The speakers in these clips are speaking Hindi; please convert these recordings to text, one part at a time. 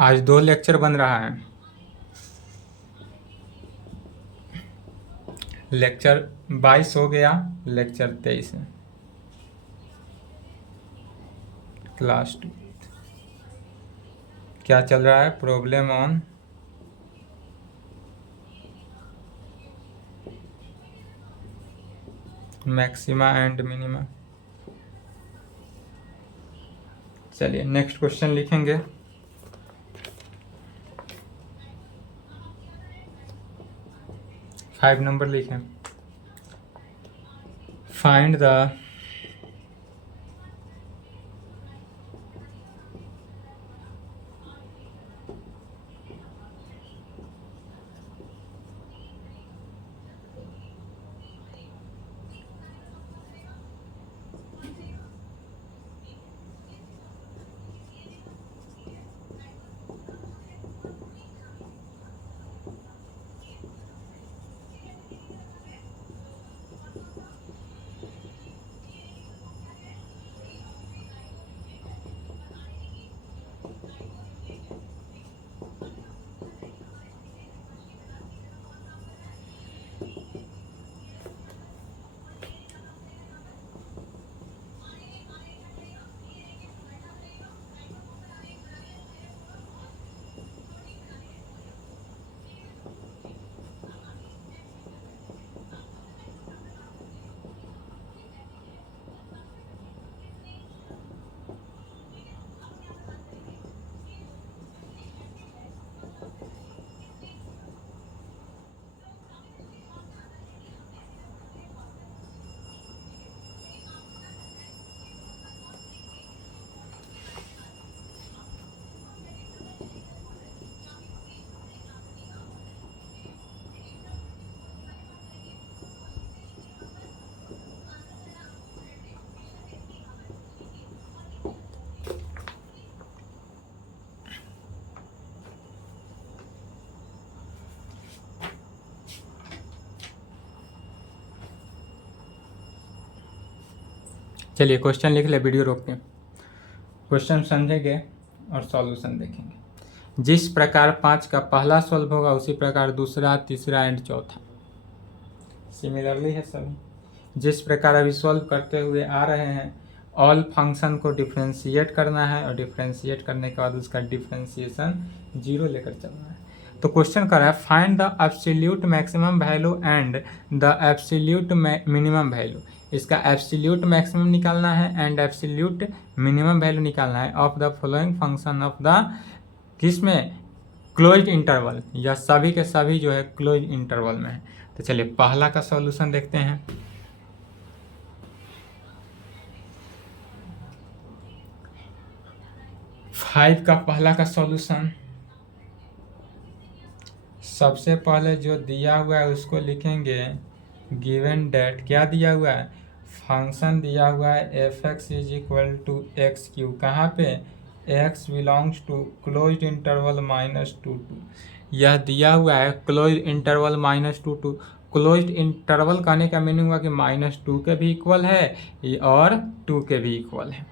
आज 2 लेक्चर बन रहा है। लेक्चर 22 हो गया, लेक्चर 23 है, क्लास 2। क्या चल रहा है? Problem on maxima and minima. चलिए नेक्स्ट क्वेश्चन लिखेंगे। फाइव नंबर लिखें। फाइंड द चलिए क्वेश्चन लिख ले, वीडियो रोक के क्वेश्चन समझेंगे और सॉल्यूशन देखेंगे। जिस प्रकार 5 का पहला सॉल्व होगा उसी प्रकार दूसरा, तीसरा एंड चौथा सिमिलरली है सभी। जिस प्रकार अभी सॉल्व करते हुए आ रहे हैं, ऑल फंक्शन को डिफ्रेंशिएट करना है और डिफ्रेंशिएट करने के बाद उसका डिफ्रेंशिएशन 0 लेकर चलना है। तो क्वेश्चन कर रहा है find the absolute maximum value and the absolute minimum value. इसका एब्सोल्यूट मैक्सिमम निकालना है एंड एब्सोल्यूट मिनिमम वैल्यू निकालना है of the following function of the किसमें क्लोज्ड इंटरवल, या सभी के सभी जो है क्लोज्ड इंटरवल में है। तो चलिए पहला का सॉल्यूशन देखते हैं। फाइव का पहला का सॉल्यूशन, सबसे पहले जो दिया हुआ है उसको लिखेंगे गिवन डेट। क्या दिया हुआ है? फंक्शन दिया हुआ है F X is equal to X cube. कहाँ पे? X belongs to closed interval -2 यह दिया हुआ है क्लोज्ड इंटरवल -2 क्लोज्ड इंटरवल कहने का मीनिंग हुआ कि -2 के भी इक्वल है और 2 के भी इक्वल है।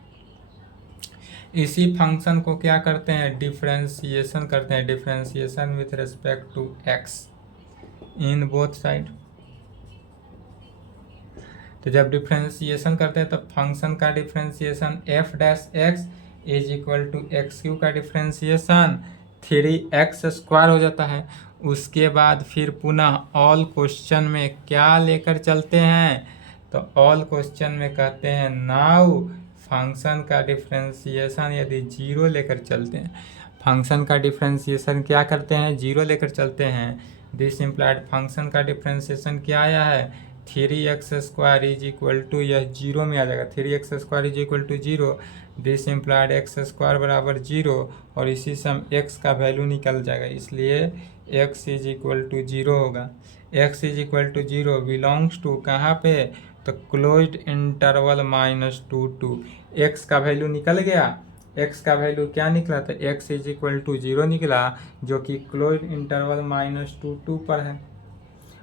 इसी फंक्शन को क्या करते हैं? डिफरेंशिएशन करते हैं। Differentiation with respect to X in both side. तो जब डिफरेंशिएशन करते हैं तो फंक्शन का differentiation F dash X is equal to X cube का डिफरेंशिएशन 3x² हो जाता है। उसके बाद फिर पुनः ऑल क्वेश्चन में क्या लेकर चलते हैं? तो ऑल क्वेश्चन में कहते हैं नाउ फंक्शन का डिफरेंशिएशन यदि 0 लेकर चलते हैं, फंक्शन का डिफरेंशिएशन क्या करते हैं? 0 लेकर चलते हैं। दिस इम्प्लाइड फंक्शन का डिफरेंशिएशन क्या आया है? 3x² इज इक्वल टू, यह 0 में आ जाएगा। 3x² is equal to 0। This implied x² बराबर 0 और इसी से हम x का वैल्यू निकल जाएगा, इसलिए x इज इक्वल टू 0 होगा। x is equal to 0 belongs to कहाँ पे? तो क्लोज्ड इंटरवल -2 x का वैल्यू निकल गया। x का वैल्यू क्या निकला? तो x इज इक्वल टू 0 निकला, जो कि क्लोज्ड इंटरवल -2 पर है।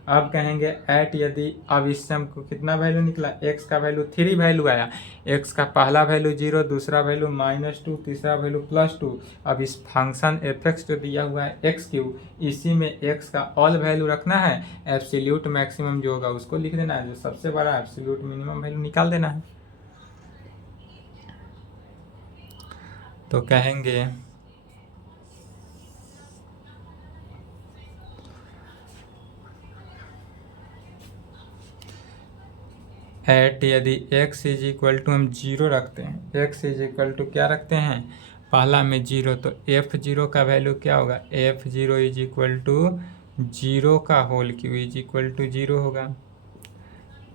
अब कहेंगे एट, यदि अब इससे हमको कितना वैल्यू निकला, x का वैल्यू 3 वैल्यू आया, x का पहला वैल्यू 0, दूसरा वैल्यू -2, तीसरा वैल्यू +2। अब इस फंक्शन f(x) जो दिया हुआ है x3, इसी में x का ऑल वैल्यू रखना है, एब्सोल्यूट मैक्सिमम जो होगा उसको लिख देना है, जो सबसे बड़ा एब्सोल्यूट मिनिमम वैल्यू निकाल देना है। तो कहेंगे एट, यदि x इज इक्वल टू हम 0 रखते हैं, x इज इक्वल टू क्या रखते हैं, पहला में 0, तो f0 का वैल्यू क्या होगा, f0 इज इक्वल टू 0 का whole cube is equal to 0 होगा।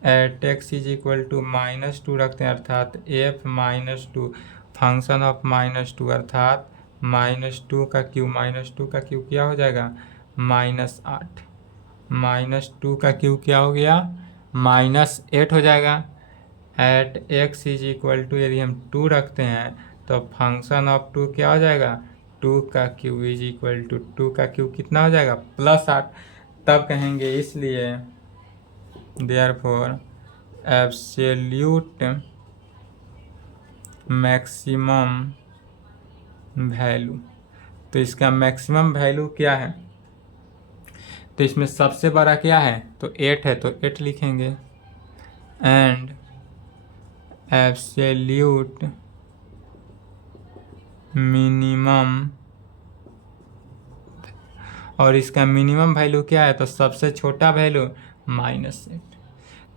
At x is equal to -2 रखते हैं, अर्थात f-2 फंक्शन ऑफ -2 अर्थात -2 का क्यू क्या हो जाएगा, -8, -2 का क्यू क्या हो गया, -8 हो जाएगा। At x is equal to यदि हम 2 रखते हैं तो फंक्शन ऑफ 2 क्या हो जाएगा, 2 का क्यू इज इक्वल टू 2 का क्यू कितना हो जाएगा, +8। तब कहेंगे इसलिए देयरफॉर एब्सोल्यूट मैक्सिमम वैल्यू, तो इसका मैक्सिमम वैल्यू क्या है, तो इसमें सबसे बड़ा क्या है, तो 8 है, तो 8 लिखेंगे। एंड एब्सोल्यूट मिनिमम, और इसका मिनिमम वैल्यू क्या है, तो सबसे छोटा वैल्यू -8।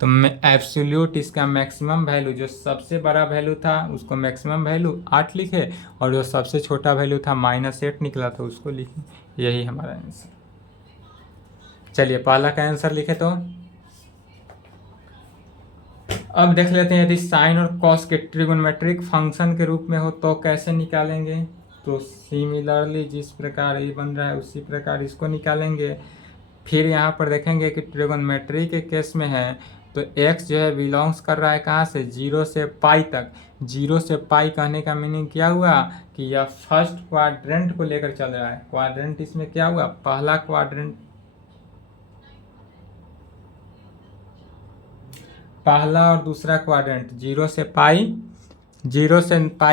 तो एब्सोल्यूट इसका मैक्सिमम वैल्यू, जो सबसे बड़ा वैल्यू था उसको मैक्सिमम वैल्यू 8 लिखे, और जो सबसे छोटा वैल्यू था -8 निकला था उसको लिखे। यही हमारा आंसर। चलिए पहला का आंसर लिखे। तो अब देख लेते हैं यदि साइन और कॉस के ट्रिगोनोमेट्रिक फंक्शन के रूप में हो तो कैसे निकालेंगे। तो सिमिलरली जिस प्रकार ये बन रहा है उसी प्रकार इसको निकालेंगे। फिर यहाँ पर देखेंगे कि ट्रिगोनोमेट्री के केस में है तो x जो है बिलोंग्स कर रहा है कहाँ से, 0 से पाई तक। 0 से पाई कहने का मीनिंग क्या हुआ कि यह फर्स्ट क्वाड्रेंट को लेकर चल रहा है। क्वाड्रेंट इसमें क्या हुआ, पहला क्वाड्रेंट, पहला और दूसरा क्वाड्रेंट। 0 से पाई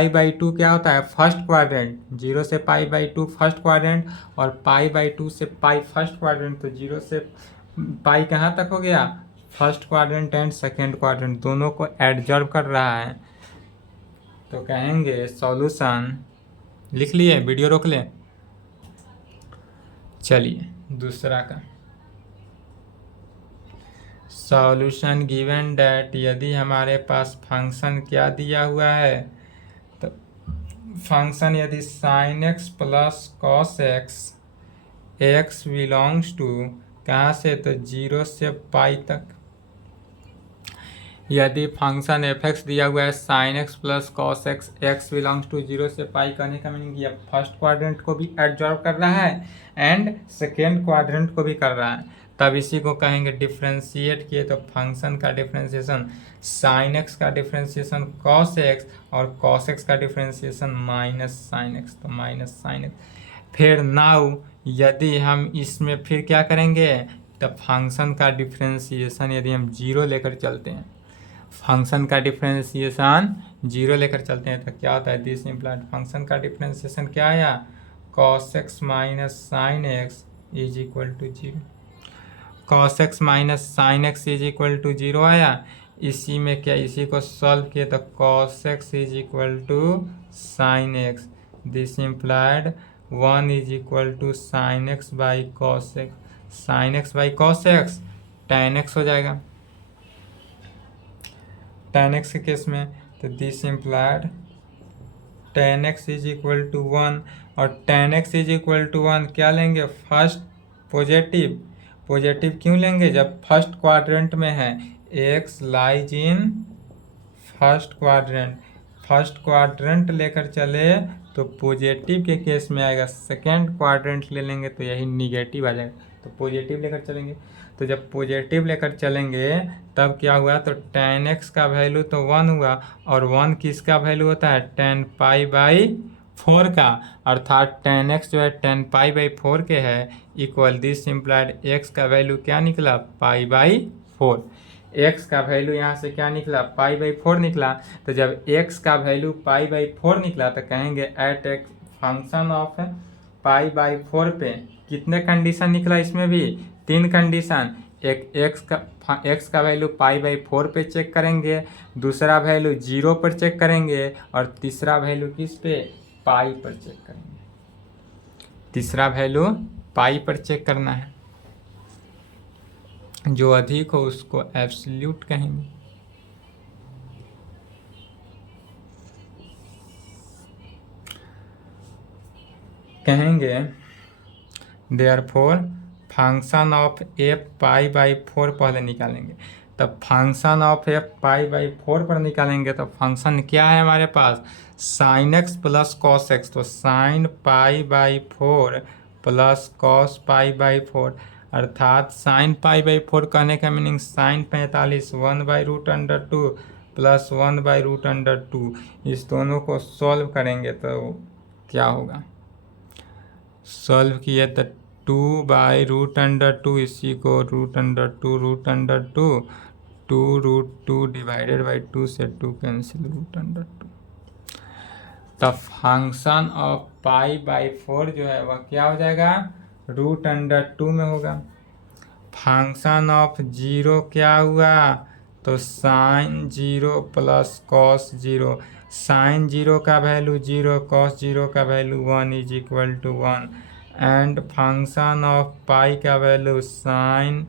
बाई 2 क्या होता है, फर्स्ट क्वाड्रेंट। 0 से पाई बाई 2 फर्स्ट क्वाड्रेंट, और पाई बाई 2 से पाई फर्स्ट क्वाड्रेंट। तो 0 से पाई कहाँ तक हो गया, first quadrant and second quadrant, दोनों को एडजॉर्ब कर रहा है। तो कहेंगे सॉल्यूशन, लिख लिए, वीडियो रोक लें। चलिए दूसरा का सॉल्यूशन गिवन डैट, यदि हमारे पास फंक्शन क्या दिया हुआ है, तो फंक्शन यदि sin x plus cos x belongs to कहाँ से, तो 0 से पाई तक। यदि फंक्शन f(x) दिया हुआ है sin x plus cos x belongs to 0 से पाई, कहने का मीनिंग यह फर्स्ट क्वाड्रेंट को भी एब्जॉर्ब कर रहा है एंड सेकेंड क्वाड्रेंट को भी कर रहा है। तब इसी को कहेंगे डिफ्रेंशिएट किए तो फंक्शन का डिफ्रेंशिएशन sin x का डिफ्रेंशिएशन cos x, और cos x का डिफ्रेंशिएशन -sin x, तो -sin x। फिर नाउ यदि हम इसमें फिर क्या करेंगे, तो फंक्शन का डिफ्रेंशिएशन यदि हम 0 लेकर चलते हैं, फंक्शन का डिफ्रेंशिएशन 0 लेकर चलते हैं तो क्या होता है, दिस इम्प्लाइड फंक्शन का डिफ्रेंशिएशन क्या आया, cos x minus sin x is equal to 0। cos x minus sin x is equal to 0 आया। इसी में क्या, इसी को सॉल्व किए तो cos x is equal to sin x, this implied 1 is equal to sin x by cos x। sin x by cos x tan x हो जाएगा tan x के केस में, तो this implied tan x is equal to 1, और tan x is equal to 1 क्या लेंगे, फर्स्ट पॉजिटिव। पॉजिटिव क्यों लेंगे, जब फर्स्ट क्वाड्रेंट में है, x lies in first quadrant. First quadrant लेकर चले तो पॉजिटिव के केस में आएगा, सेकेंड क्वाड्रेंट ले लेंगे तो यही निगेटिव आ जाएगा, तो पॉजिटिव लेकर चलेंगे। तो जब पॉजिटिव लेकर चलेंगे तब क्या हुआ, तो tan x का वैल्यू तो 1 हुआ, और 1 किसका वैल्यू होता है, tan पाई बाई 4 का, अर्थात 10x जो है 10π/4 के है, इक्वल दिस इम्प्लाइड x का वैल्यू क्या निकला, π/4। x का वैल्यू यहाँ से क्या निकला, π/4 निकला। तो जब x का वैल्यू π/4 निकला तो कहेंगे एट एक फंक्शन ऑफ π/4 पे कितने कंडीशन निकला, इसमें भी 3 कंडीशन। एक x का वैल्यू π/4 पे चेक करेंगे, दूसरा वैल्यू 0 पर चेक करेंगे, और तीसरा वैल्यू किस पे, पाई पर चेक करेंगे। तीसरा वैल्यू पाई पर चेक करना है, जो अधिक हो उसको एब्सोल्यूट कहेंगे। कहेंगे देयरफॉर फंक्शन ऑफ f π/4 पहले निकालेंगे, तब फंक्शन ऑफ f π/4 पर निकालेंगे तो फंक्शन क्या है हमारे पास, sine x plus cos x। तो साइन π/4 प्लस कॉस π/4, अर्थात साइन π/4 कहने का मीनिंग साइन 45 1/√2 प्लस 1/√2। इस दोनों को सॉल्व करेंगे तो क्या होगा, सॉल्व किए तो 2/√2 इसी को √2 2√2 डिवाइडेड बाई 2 से 2 कैंसिल √2। तब फंक्शन ऑफ π/4 जो है वह क्या हो जाएगा, √2 में होगा। फंक्शन ऑफ 0 क्या हुआ, तो साइन 0 प्लस कॉस 0। साइन 0 का वैल्यू 0, कॉस 0 का value 1 is equal to 1। And function of pi का value sine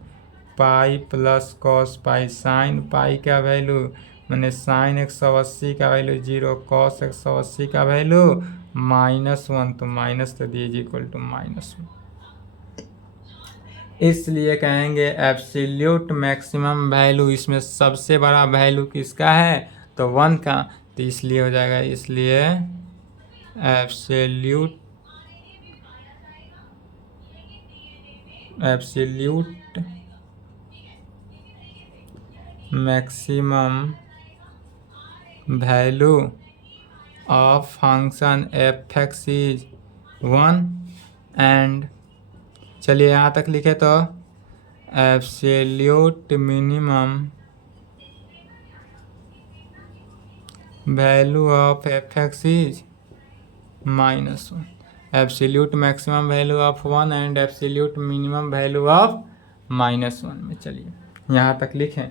pi plus cos pi. Sine pi का वैल्यू मैंने साइन 180 का वैल्यू 0, कॉस 180 का वैल्यू -1, तो माइनस तो दी इज इक्वल टू -1। इसलिए कहेंगे एब्सोल्यूट मैक्सिमम वैल्यू, इसमें सबसे बड़ा वैल्यू किसका है, तो 1 का, तो इसलिए हो जाएगा, इसलिए absolute maximum value of function f(x) is 1। And चलिए यहाँ तक लिखे तो absolute minimum value of f(x) is -1। Absolute maximum value of 1 and absolute minimum value of -1 में, चलिए यहाँ तक लिखें।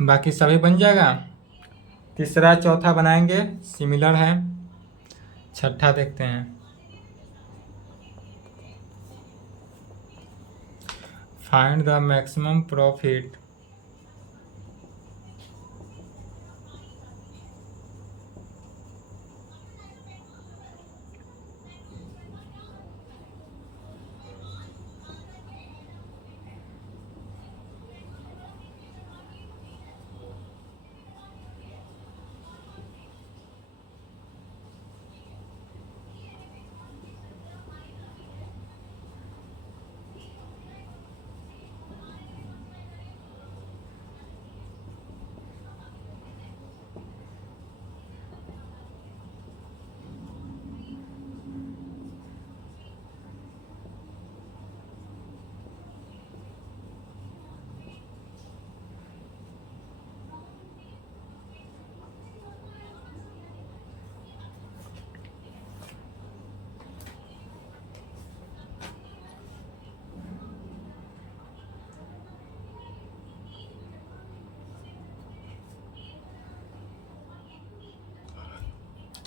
बाकी सभी बन जाएगा। तीसरा चौथा बनाएंगे, सिमिलर है। छठा देखते हैं, फाइंड द मैक्सिमम प्रॉफिट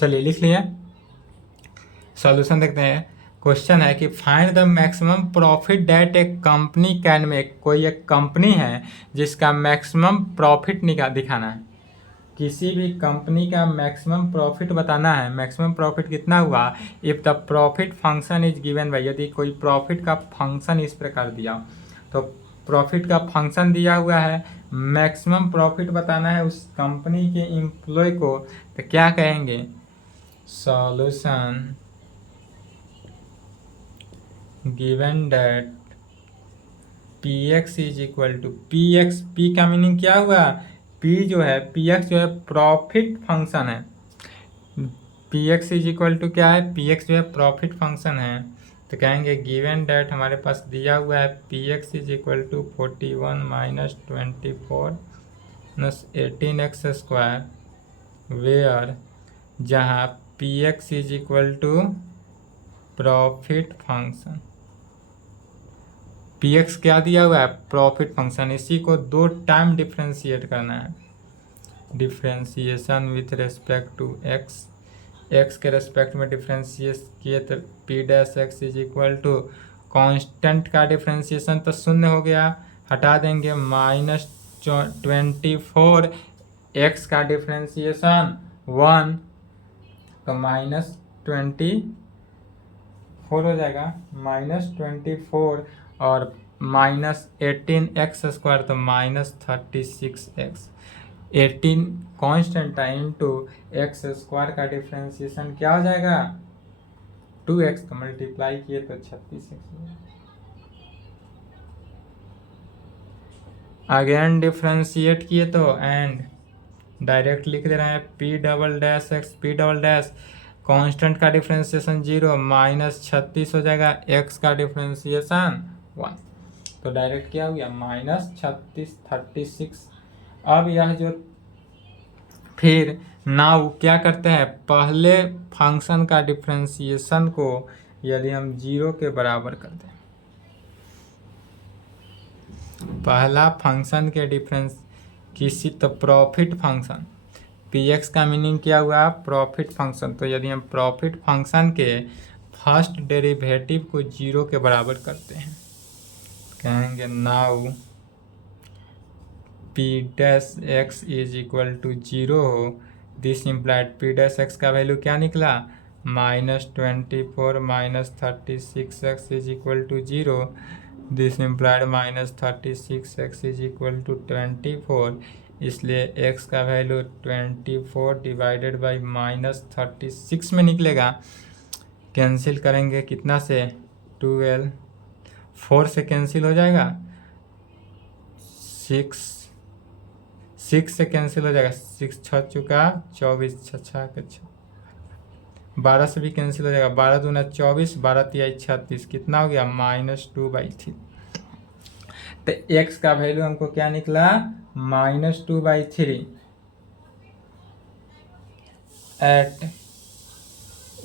चलिए लिख लिए, सॉल्यूशन देखते हैं। क्वेश्चन है कि find the maximum profit that A company can make. कोई एक कंपनी है जिसका मैक्सिमम प्रॉफिट दिखाना है, किसी भी कंपनी का मैक्सिमम प्रॉफिट बताना है। मैक्सिमम प्रॉफिट कितना हुआ, if the profit function is given by, यदि कोई प्रॉफिट का फंक्शन इस प्रकार दिया, तो प्रॉफिट का फंक्शन दिया हुआ है, मैक्सिमम प्रॉफिट बताना है उस कंपनी के एम्प्लॉय को, तो क्या कहेंगे, solution given that P X is equal to P X, P का मीनिंग क्या हुआ, पी जो है, पी एक्स जो है प्रॉफिट फंक्शन है, P X is equal to क्या है, पी एक्स जो है प्रॉफिट फंक्शन है। तो कहेंगे गिवन डेट हमारे पास दिया हुआ है P X is equal to 41 minus 24 plus 18x², where जहाँ P X is equal to profit function, P X क्या दिया हुआ है, प्रॉफिट फंक्शन। इसी को 2 टाइम डिफ्रेंशिएट करना है, differentiation with respect to X, X के रेस्पेक्ट में डिफ्रेंशिएट किए तो P dash X is equal to, constant का डिफ्रेंशिएशन तो शून्य हो गया, हटा देंगे, माइनस 24, एक्स का डिफ्रेंशिएशन 1, तो माइनस 24 हो जाएगा, माइनस 24 और माइनस 18x², तो माइनस 36x, 18 कांस्टेंट है इंटू x² का डिफ्रेंशिएशन क्या हो जाएगा, 2x, तो मल्टीप्लाई किए तो 36x। अगेन डिफ्रेंशिएट किए तो एंड डायरेक्ट लिख दे रहे हैं p double dash x, p double dash constant का डिफ्रेंशिएशन 0, माइनस 36 हो जाएगा, x का डिफ्रेंशिएशन 1, तो डायरेक्ट क्या हो गया, माइनस 36। अब यह जो फिर नाउ क्या करते हैं, पहले फंक्शन का डिफ्रेंशिएशन को यदि हम 0 के बराबर कर दें, पहला फंक्शन के डिफरेंस किसी, तो प्रॉफिट फंक्शन, पी एक्स का मीनिंग क्या हुआ, प्रॉफिट फंक्शन। तो यदि हम प्रॉफिट फंक्शन के फर्स्ट डेरिवेटिव को 0 के बराबर करते हैं, कहेंगे now P dash X is equal to 0 हो, this implied P dash X का वैल्यू क्या निकला, minus 24 minus 36x is equal to 0, this implied minus 36x is equal to 24, इसलिए x का वैल्यू 24 डिवाइडेड बाई माइनस 36 में निकलेगा, कैंसिल करेंगे कितना से, 12, 4 से कैंसिल हो जाएगा, 6 से कैंसिल हो जाएगा, 6 6 चुका 24, 6 के 6, 12 से भी कैंसिल हो जाएगा, 12 दूना 24, 12 तिया 36, कितना हो गया, -2/3। तो x का वैल्यू हमको क्या निकला, -2/3 एट,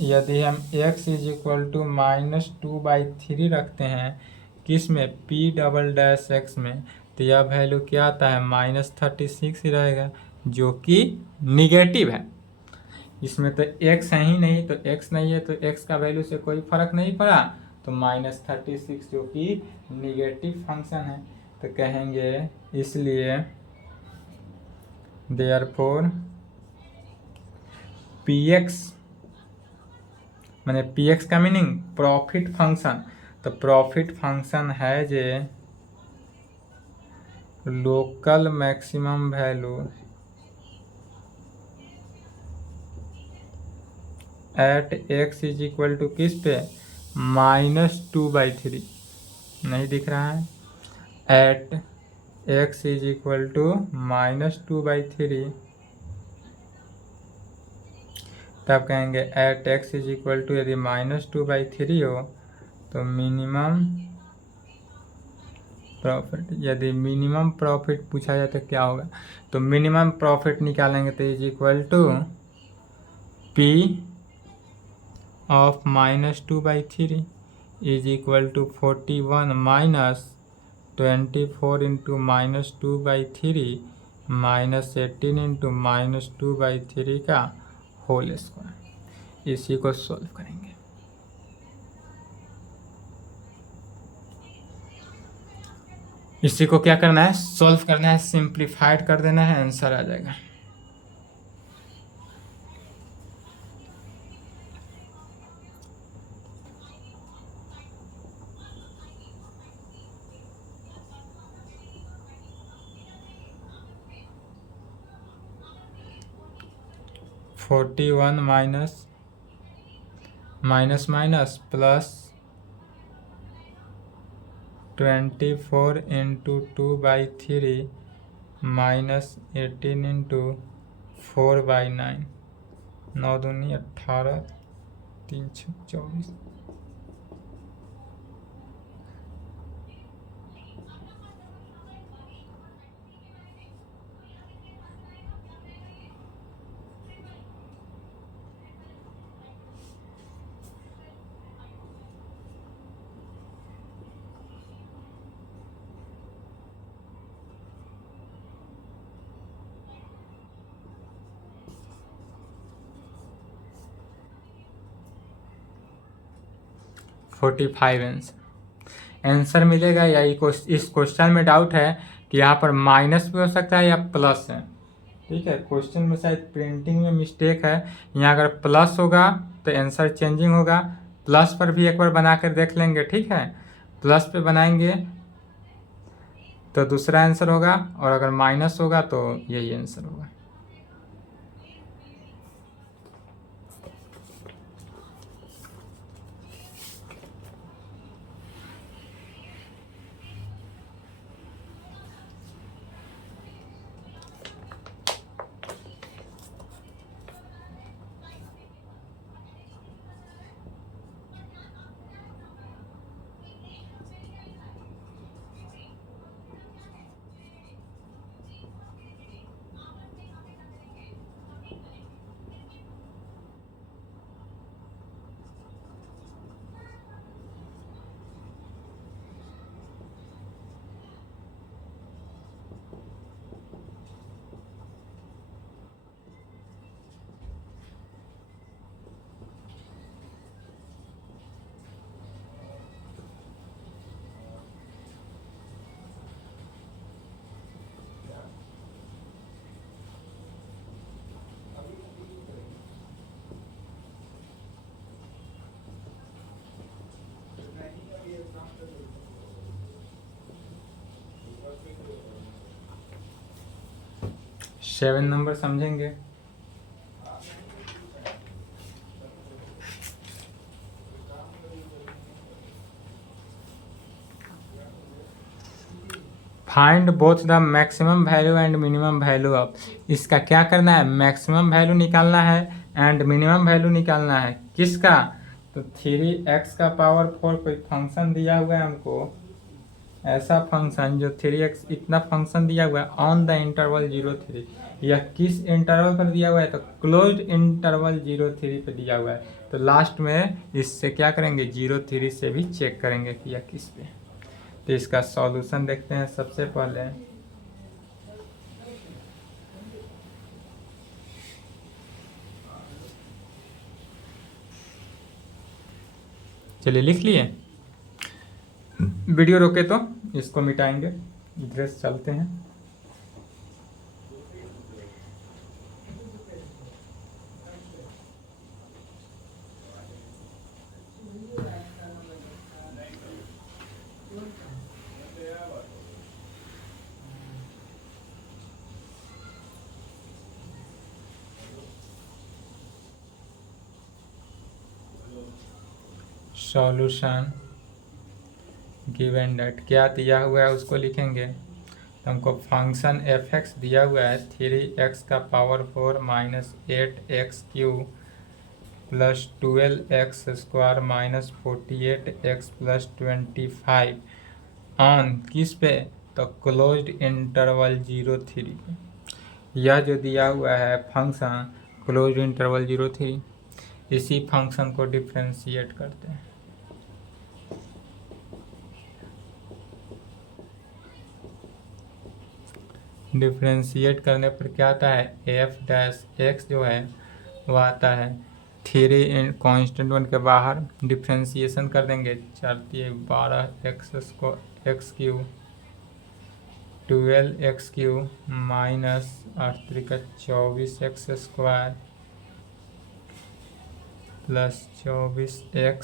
यदि हम x इज इक्वल टू -2/3 रखते हैं किस में, p डबल डैश x में, तो यह वैल्यू क्या आता है, -36 ही रहेगा, जो कि निगेटिव है। इसमें तो x है ही नहीं, तो x नहीं है तो x का वैल्यू से कोई फर्क नहीं पड़ा, तो -36 जो कि निगेटिव फंक्शन है, तो कहेंगे इसलिए देयरफॉर px, माने px का मीनिंग प्रॉफिट फंक्शन, तो प्रॉफिट फंक्शन है जे local maximum value at x is equal to किस पे, -2/3, नहीं दिख रहा है, at x is equal to -2/3, तब कहेंगे at x is equal to, यदि -2/3 हो तो मिनिमम प्रॉफिट, यदि मिनिमम प्रॉफिट पूछा जाए तो क्या होगा, तो मिनिमम प्रॉफिट निकालेंगे तो is equal to p of -2/3 is equal to 41 minus 24 into -2/3 -18 into -2/3 का होल स्क्वायर। इसी को सॉल्व करेंगे। इसी को क्या करना है, सॉल्व करना है, सिंप्लीफाइड कर देना है, आंसर आ जाएगा। (41 minus minus plus 24 into 2/3 minus 18 into 4/9, 9 दूनी 18, 3 6 24। आंसर मिलेगा। या इस क्वेश्चन में डाउट है कि यहाँ पर माइनस भी हो सकता है या प्लस है। ठीक है, क्वेश्चन में शायद प्रिंटिंग में मिस्टेक है। यहाँ अगर प्लस होगा तो आंसर चेंजिंग होगा। प्लस पर भी एक बार बना कर देख लेंगे। ठीक है, प्लस पे बनाएंगे तो दूसरा आंसर होगा, और अगर माइनस होगा तो यही आंसर होगा। सेवन नंबर समझेंगे। Find both the maximum value and minimum value of. इसका क्या करना है, मैक्सिमम वैल्यू निकालना है एंड मिनिमम वैल्यू निकालना है। किसका, तो 3x का पावर 4 कोई फंक्शन दिया हुआ है हमको, ऐसा फंक्शन जो 3x इतना फंक्शन दिया हुआ है ऑन द इंटरवल 0-3। यह किस इंटरवल पर दिया हुआ है, तो क्लोज्ड इंटरवल 0-3 पे दिया हुआ है। तो लास्ट में इससे क्या करेंगे, 0-3 से भी चेक करेंगे कि यह किस पे। तो इसका सॉल्यूशन देखते हैं सबसे पहले। चलिए लिख लिए, वीडियो रोके तो इसको मिटाएंगे, इधर से चलते हैं। सॉल्यूशन गिवन दैट, क्या दिया हुआ है उसको लिखेंगे। तो हमको फंक्शन f(x) दिया हुआ है 3x का power 4 minus 8x³ plus 12x² minus 48x plus 25 on किस पे, तो क्लोज्ड इंटरवल 0-3 पे। यह जो दिया हुआ है फंक्शन क्लोज्ड इंटरवल 0-3, इसी फंक्शन को डिफ्रेंशिएट करते हैं। डिफ्रेंशिएट करने पर क्या आता है, f' x जो है वो आता है 3 कांस्टेंट 1 के बाहर डिफ्रेंसिएशन कर देंगे। 4×3 x Q 12x Q minus 8×3 = 24x² plus 24x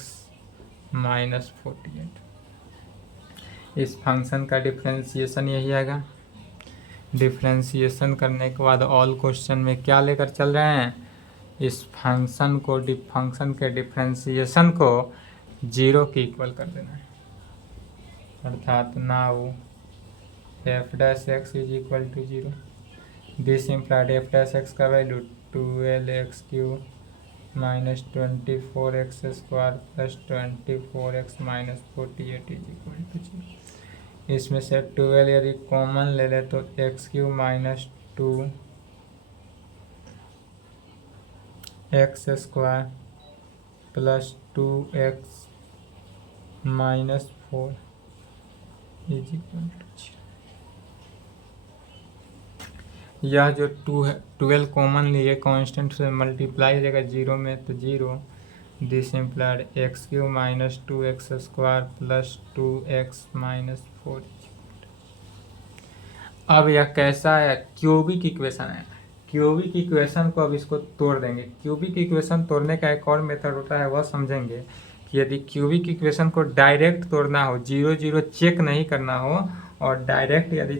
minus 48। इस फंक्शन का डिफ्रेंसिएशन यही आएगा। डिफ्रेंसिएशन करने के बाद ऑल क्वेश्चन में क्या लेकर चल रहे हैं, इस फंक्शन के डिफ्रेंसिएशन को 0 के इक्वल कर देना है। अर्थात now f' = 0। This implied f' का value 12x³ minus 24x² plus 24x minus 48 = 0। इसमें से 12 यदि कॉमन ले ले तो x³ minus 2x² plus 2x minus 4 = 0। यह जो 12 कॉमन लिए कांस्टेंट से मल्टीप्लाई हो जाएगा 0 में तो 0। This implied x³ minus 2x² plus 2x minus 4। अब यह कैसा है, क्यूबिक इक्वेशन है। क्यूबिक इक्वेशन को अब इसको तोड़ देंगे। क्यूबिक इक्वेशन तोड़ने का एक और मेथड होता है, वह समझेंगे कि यदि क्यूबिक इक्वेशन को डायरेक्ट तोड़ना हो, 0 0 चेक नहीं करना हो और डायरेक्ट यदि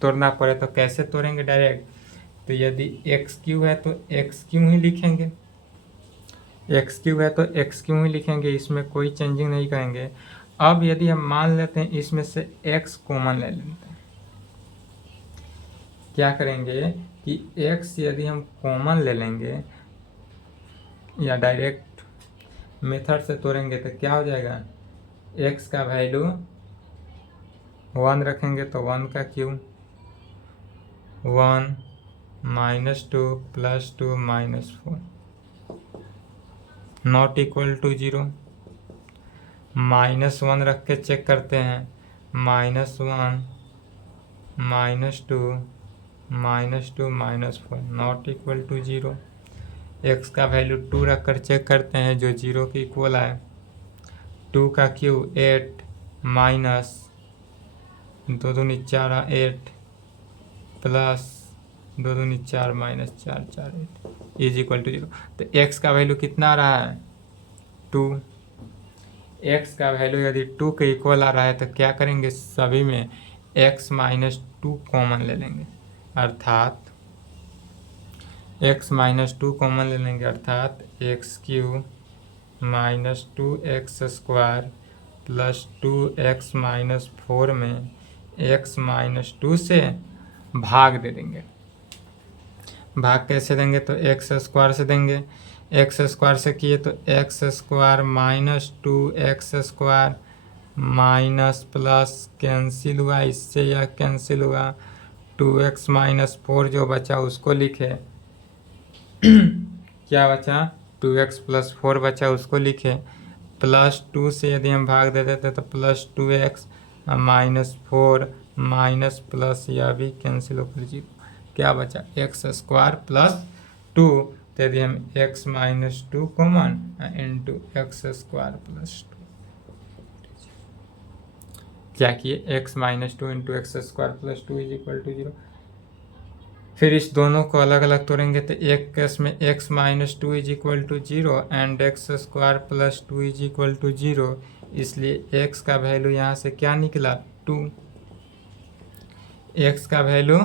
तोड़ना पड़े तो कैसे तोड़ेंगे डायरेक्ट। तो यदि x³ है तो x³ ही लिखेंगे, x³ है तो x³ ही लिखेंगे, इसमें कोई चेंजिंग नहीं करेंगे। अब यदि हम मान लेते हैं इसमें से x कॉमन ले लेते हैं, क्या करेंगे कि x यदि हम कॉमन ले लेंगे या डायरेक्ट मेथड से तोड़ेंगे तो क्या हो जाएगा, x का वैल्यू 1 रखेंगे तो 1 का cube 1 minus 2 plus 2 minus 4 not equal to 0। Minus 1 रख के चेक करते हैं, -1 -2 -2 -4 नॉट इक्वल टू 0। x का वैल्यू 2 रख कर चेक करते हैं जो 0 के इक्वल आए। 2 का क्यूब 8 माइनस 2 दूनी 4 8 प्लस 2 दूनी 4 माइनस 4 4 8 इज इक्वल टू 0। तो x का वैल्यू कितना आ रहा है, 2। x का वैल्यू यदि 2 के इक्वल आ रहा है तो क्या करेंगे, सभी में x माइनस 2 कॉमन ले लेंगे, अर्थात x माइनस 2 कॉमन ले लेंगे, अर्थात x³ minus 2x² plus 2x minus 4 में x माइनस 2 से भाग दे देंगे। भाग कैसे देंगे, तो x² से देंगे। x² से किए तो x² minus 2x² minus plus cancel हुआ, इससे यह कैंसिल हुआ। 2x माइनस 4 जो बचा उसको लिखे क्या बचा, 2x प्लस 4 बचा उसको लिखे। प्लस 2 से यदि हम भाग दे देते तो plus 2x minus 4 minus plus यह भी कैंसिल होकर 0। क्या बचा, x² प्लस 2। तो यदि हम x minus 2 common into x² plus 2 क्या किए, x minus 2 into x² plus 2 is equal to 0। फिर इस दोनों को अलग अलग तोड़ेंगे तो एक केस में x minus 2 is equal to 0 and x² plus 2 is equal to 0। इसलिए x का वैल्यू यहाँ से क्या निकला, 2। x का वैल्यू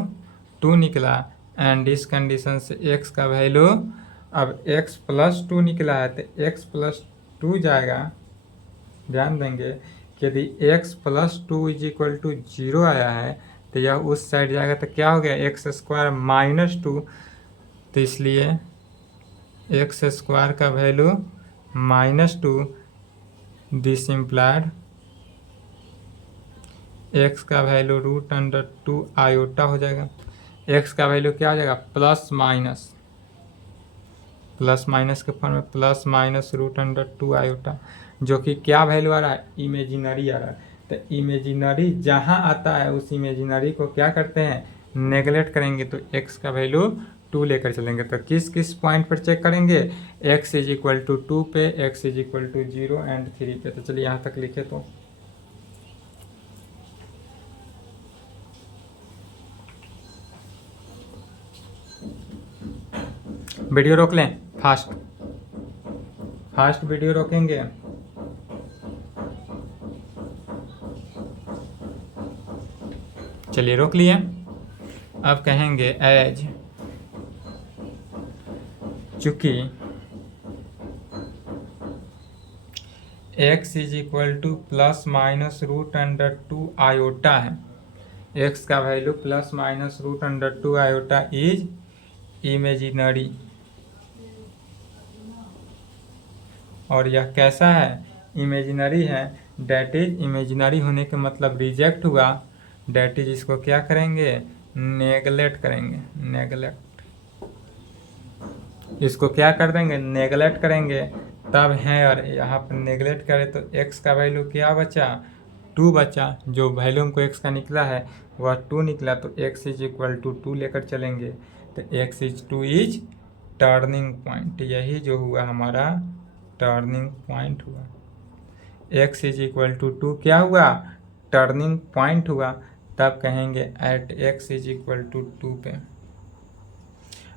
2 निकला एंड इस कंडीशन से x का वैल्यू अब x प्लस 2 निकला है तो x प्लस 2 जाएगा। ध्यान देंगे कि यदि x plus 2 is equal to 0 आया है तो यह उस साइड जाएगा तो क्या हो गया, x² माइनस 2। तो इसलिए x² का वैल्यू -2। दिस इम्प्लाइड x का वैल्यू √2 आयोटा हो जाएगा। x का वैल्यू क्या हो जाएगा, प्लस माइनस के फॉर्म में प्लस माइनस √2 आयोटा, जो कि क्या वैल्यू आ रहा है, इमेजिनरी आ रहा है। तो इमेजिनरी जहाँ आता है उस इमेजिनरी को क्या करते हैं, नेगलेक्ट करेंगे तो x का वैल्यू 2 लेकर चलेंगे। तो किस किस पॉइंट पर चेक करेंगे, x इज इक्वल टू 2 पे, x is equal to 0 and 3 पे। तो चलिए यहाँ तक लिखे। तो वीडियो रोक लें, फास्ट वीडियो रोकेंगे। चलिए रोक लिए। अब कहेंगे एज चूंकि x is equal to plus minus root under 2 iota है, x का वैल्यू plus minus root under 2 iota is imaginary. और यह कैसा है, इमेजिनरी है। डैट इज इमेजिनरी होने के मतलब रिजेक्ट हुआ। डैट इज इसको क्या करेंगे, नेगलेक्ट करेंगे, नेगलेक्ट, इसको क्या कर देंगे, नेगलेक्ट करेंगे। तब है और यहाँ पर नेगलेक्ट करें तो x का वैल्यू क्या बचा, 2 बचा। जो वैल्यू हमको x का निकला है वह 2 निकला। तो x इज इक्वल टू 2 लेकर चलेंगे। तो x is 2 is turning point, यही जो हुआ हमारा टर्निंग पॉइंट हुआ। x इज इक्वल टू 2 क्या हुआ, टर्निंग पॉइंट हुआ। तब कहेंगे at x is equal to 2 पे।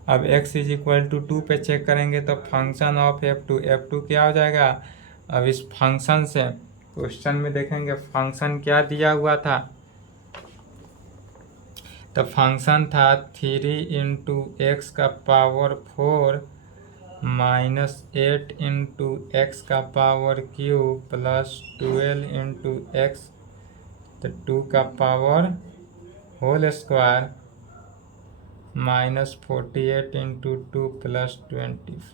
अब x इज इक्वल टू 2 पे चेक करेंगे तो फंक्शन ऑफ f2 क्या हो जाएगा। अब इस फंक्शन से क्वेश्चन में देखेंगे फंक्शन क्या दिया हुआ था। तो फंक्शन था 3 इंटू एक्स का पावर 4 माइनस 8 इंटू एक्स का power cube plus 12 into X, तो 2 का power whole square minus 48 into 2 plus 25।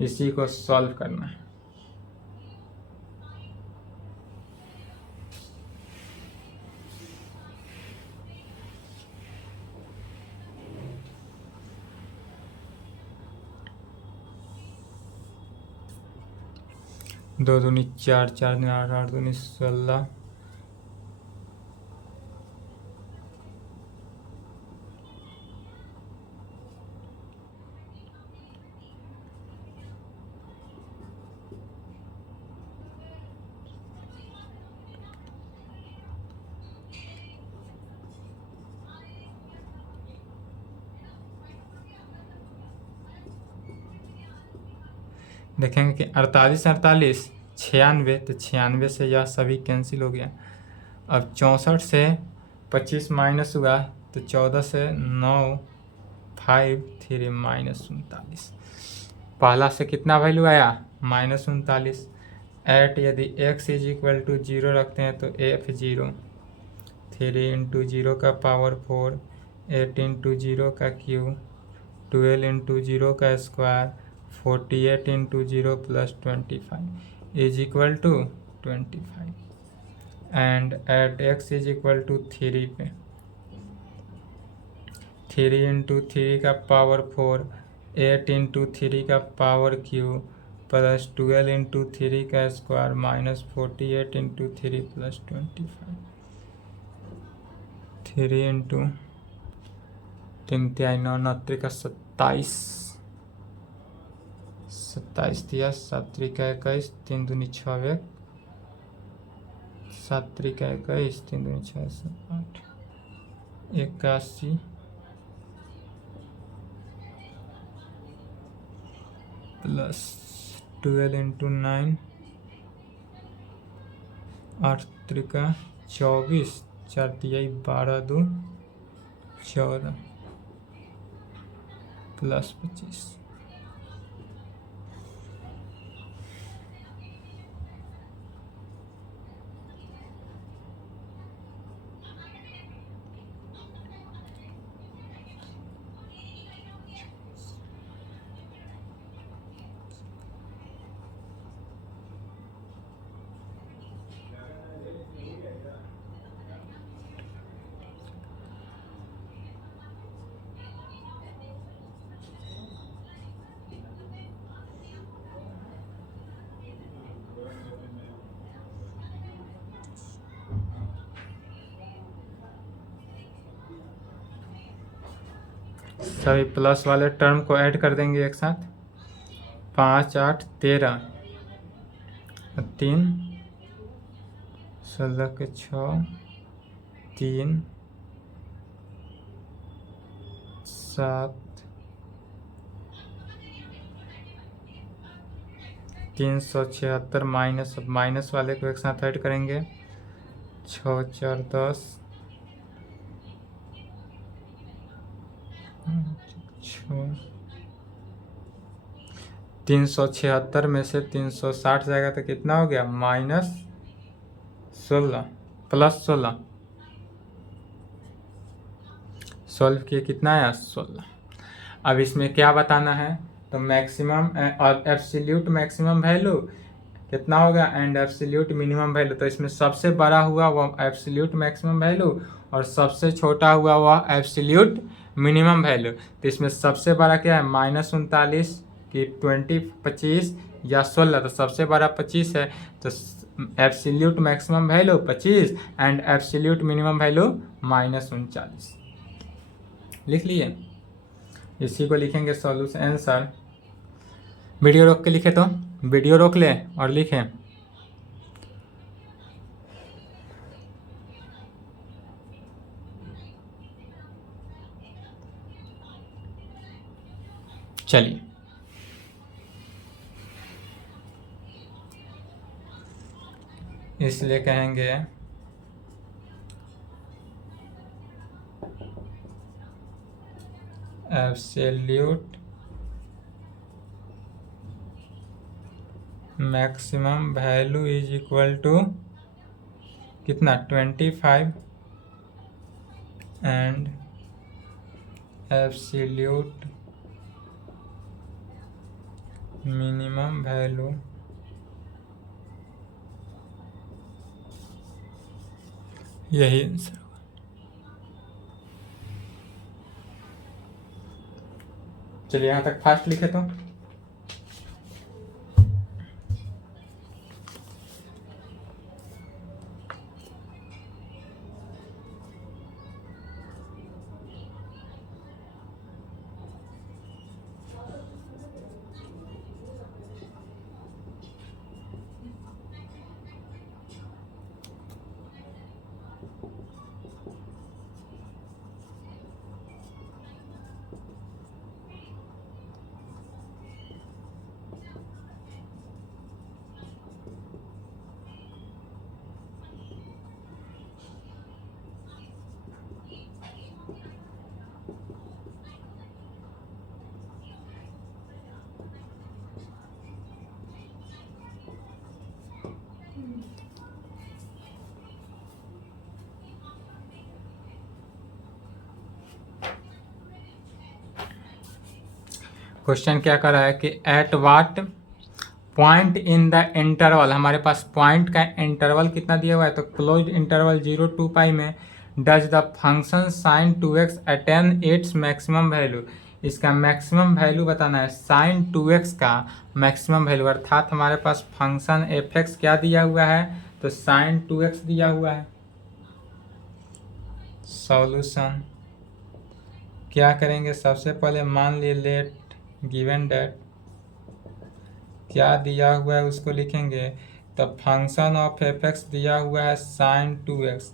इसी को सॉल्व करना है। दो दूनी 4, 4 दूनी 8, 8 दूनी 16, देखेंगे कि 48 48 96, तो 96 से यह सभी कैंसिल हो गया। अब 64 से 25 माइनस हुआ तो 14 से 9 5 3 माइनस 39। पहला से कितना वैल्यू आया, माइनस 39। एट यदि x इज इक्वल टू 0 रखते हैं तो f0 3 इंटू 0 का पावर 4, 8 इंटू 0 का क्यूब, 12 इंटू 0 का square, 48 into 0 plus 25 is equal to 25। And at x is equal to 3 पे 3 इंटू 3 का पावर 4, 8 इंटू 3 का पावर क्यूब प्लस 12 इंटू 3 का square minus 48 into 3 plus 25। 3 into 3 तिहाई 9, 9 का 27, 27 दिया, 7 का 21, 3 दूनी 6, 7 का 21, 3 दूनी 6, 8, 81 प्लस 12 इंटू 9, 8 का 24, 4 तिहाई 12, 2 14 प्लस 25। सभी प्लस वाले टर्म को ऐड कर देंगे एक साथ। 5 8 13 3 16 के 6 3 7 376 माइनस वाले को एक साथ ऐड करेंगे। 6 4 10 376 में से 360 जाएगा तो कितना हो गया? -16 +16। सॉल्व किए कितना आया? 16। अब इसमें क्या बताना है? तो मैक्सिमम और एब्सोल्यूट मैक्सिमम वैल्यू कितना होगा एंड एब्सोल्यूट मिनिमम वैल्यू। तो इसमें सबसे बड़ा हुआ वह एब्सोल्यूट मैक्सिमम वैल्यू और सबसे छोटा हुआ वह एब्सोल्यूट मिनिमम वैल्यू। तो इसमें सबसे बड़ा क्या है? -39 की 25 या 16। तो सबसे बड़ा 25 है, तो absolute maximum value 25 and absolute minimum value -39। लिख लिए। इसी को लिखेंगे सॉल्यूशन आंसर। वीडियो रोक के लिखे तो वीडियो रोक ले और लिखें। चलिए इसलिए कहेंगे absolute maximum value is equal to कितना? 25 एंड एब्सोल्यूट मिनिमम वैल्यू यही आंसर होगा। चलिए यहाँ तक फास्ट लिखे तो क्वेश्चन क्या कर रहा है कि at what point in the interval, हमारे पास पॉइंट का इंटरवल कितना दिया हुआ है? तो क्लोज्ड इंटरवल 0 to π में does the function sin 2x attain its maximum value. इसका मैक्सिमम वैल्यू बताना है, sin 2x का मैक्सिमम वैल्यू, अर्थात हमारे पास फंक्शन f(x) क्या दिया हुआ है? तो sin 2x दिया हुआ है। सॉल्यूशन क्या करेंगे? सबसे पहले मान लिए लेट गिवन डेट क्या दिया हुआ है उसको लिखेंगे। तो फंक्शन ऑफ f(x) दिया हुआ है sin 2x,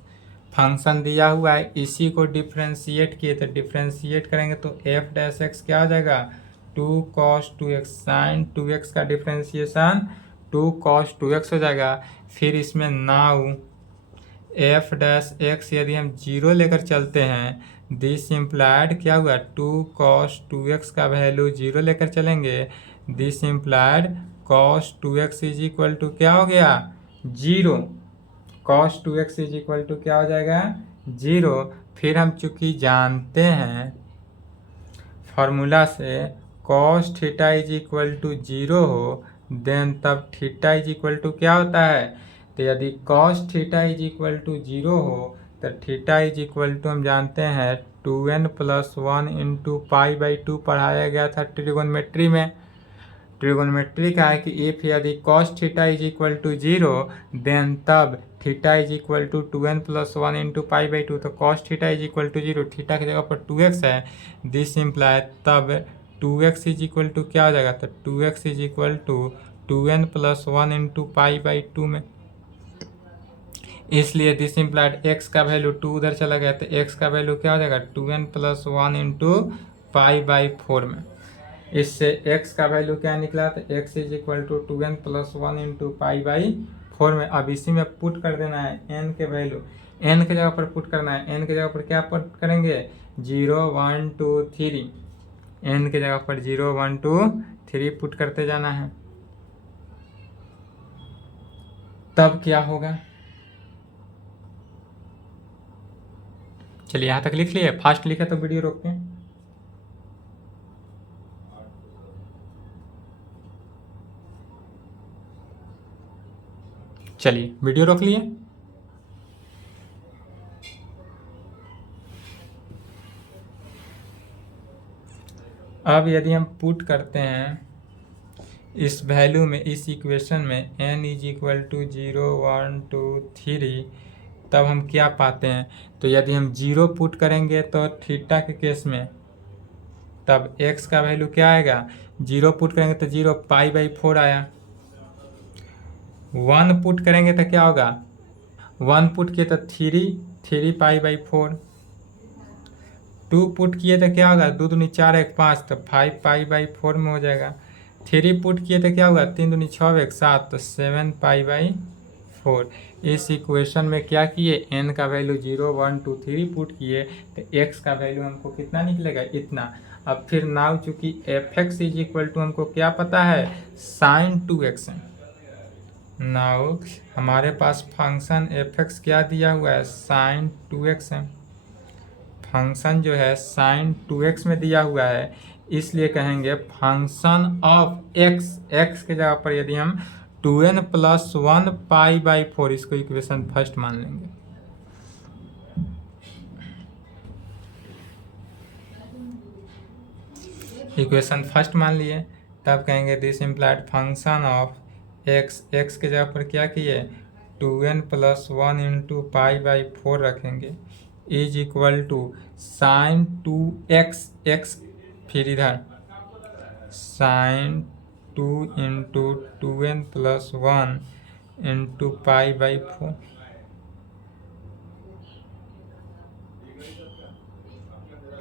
फंक्शन दिया हुआ है, इसी को डिफ्रेंशिएट किए तो डिफ्रेंशिएट करेंगे तो f'(x) क्या हो जाएगा? 2 cos 2x। sin 2x का डिफ्रेंशिएशन 2 cos 2x हो जाएगा। फिर इसमें नाउ f'(x) यदि हम 0 लेकर चलते हैं, दिस इम्प्लाइड क्या हुआ? 2 cos 2x का वैल्यू 0 लेकर चलेंगे, this implied cos 2x is equal to क्या हो गया? 0। cos 2x is equal to क्या हो जाएगा? 0। फिर हम चूंकि जानते हैं फॉर्मूला से cos theta is equal to 0 हो, देन तब थीटा इज इक्वल टू क्या होता है? तो यदि cos theta is equal to 0 हो तो थीटा इज इक्वल टू हम जानते हैं 2n + 1 × π/2 पढ़ाया गया था ट्रिगोनोमेट्री में। ट्रिगोनोमेट्री का है कि इफ यदि cos theta is equal to 0 then तब theta is equal to 2n plus 1 into pi by 2। तो cos theta is equal to 0, theta की जगह पर 2x है, दिस इम्प्लाई तब 2x इज इक्वल टू क्या हो जाएगा, तो 2x is equal to 2n plus 1 into pi by 2 में, इसलिए दिस इम्प्लाइड x का वैल्यू 2 उधर चला गया, तो x का वैल्यू क्या हो जाएगा 2n plus 1 into pi by 4 में। इससे x का वैल्यू क्या निकला, तो x is equal to 2n plus 1 into pi by 4 में। अब इसी में पुट कर देना है n के वैल्यू, n के जगह पर पुट करना है, n के जगह पर क्या पुट करेंगे 0 1 2 3, n के जगह पर 0 1 2 3 पुट करते जाना है, तब क्या होगा। चलिए यहाँ तक लिख लिए, फास्ट लिखे तो वीडियो रोक के। चलिए वीडियो रोक लिए। अब यदि हम पुट करते हैं इस वैल्यू में, इस इक्वेशन में n इज इक्वल टू 0 1 2 3, तब हम क्या पाते हैं, तो यदि हम 0 पुट करेंगे तो थीटा के केस में तब x का वैल्यू क्या आएगा, 0 पुट करेंगे तो 0 पाई बाई 4 आया, 1 पुट करेंगे तो क्या होगा, 1 पुट किए तो 3 पाई बाई 4, 2 पुट किए तो क्या होगा, 2 दूनी 4 1 5, तो 5 पाई बाई 4 में हो जाएगा, 3 पुट किए तो क्या होगा, 3 दूनी 6 1 7, तो 7 पाई बाई 4। इस इक्वेशन में क्या किए, n का वैल्यू 0 1 2 3 पुट किए तो x का वैल्यू हमको कितना निकलेगा, इतना। अब फिर नाउ चूंकि fx इज इक्वल टू हमको क्या पता है, साइन 2x है। नाउ हमारे पास फंक्शन fx क्या दिया हुआ है, साइन 2x है, फंक्शन जो है साइन 2x में दिया हुआ है, इसलिए कहेंगे फंक्शन ऑफ x के जगह पर यदि हम 2n प्लस 1 पाई बाई 4, इसको इक्वेशन फर्स्ट मान लेंगे। इक्वेशन फर्स्ट मान लिए, तब कहेंगे this implied function of x के जगह पर क्या किए 2n plus 1 into pi by 4 रखेंगे, is equal to sine 2x, x फिर इधर sine 2 into 2n plus 1 into pi by 4,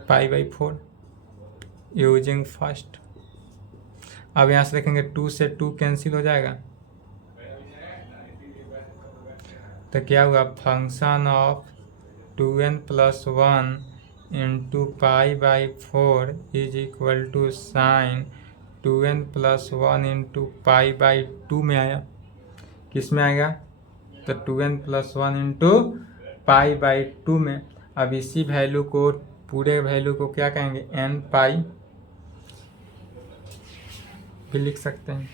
pi by 4 using first. अब यहाँ से देखेंगे 2 से 2 कैंसिल हो जाएगा, तो क्या हुआ function of 2n plus 1 into pi by 4 is equal to sine 2n plus 1 into pi by 2 में आया, किस में आएगा, तो 2n plus 1 into pi by 2 में। अब इसी वैल्यू को, पूरे वैल्यू को क्या कहेंगे n पाई भी लिख सकते हैं,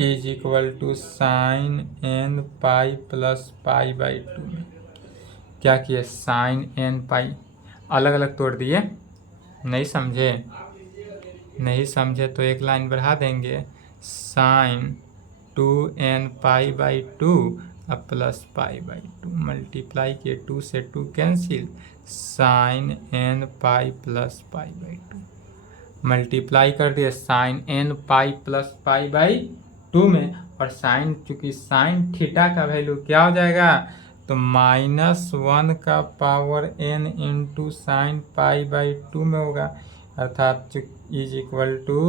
is equal to sine n pi plus pi by 2 में क्या किए साइन n पाई, अलग अलग तोड़ दिए, नहीं समझे तो एक लाइन बढ़ा देंगे, साइन 2n पाई बाई 2 अब प्लस पाई बाई 2, मल्टीप्लाई किए 2 से 2 cancel, sine n pi plus pi by 2, multiply कर दिए sine n pi plus pi by 2 में, और साइन चूंकि साइन थीटा का वैल्यू क्या हो जाएगा, तो -1 का power n into sine pi by 2 में होगा, अर्थात इज इक्वल टू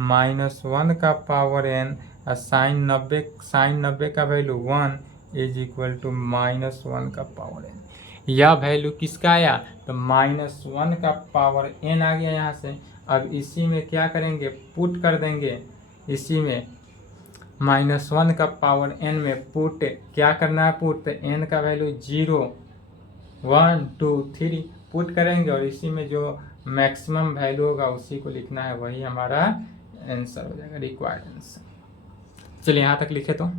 -1 का पावर n और साइन 90 का वैल्यू 1 इज इक्वल टू -1 का पावर n। यह वैल्यू किसका आया, तो -1 का पावर n आ गया यहाँ से। अब इसी में क्या करेंगे, पुट कर देंगे, इसी में -1 का पावर n में पुट क्या करना है, पुट तो n का वैल्यू 0 1 2 3 पुट करेंगे, और इसी में जो मैक्सिमम वैल्यू होगा उसी को लिखना है, वही हमारा आंसर हो जाएगा, रिक्वायर्ड आंसर। चलिए यहाँ तक लिखे तो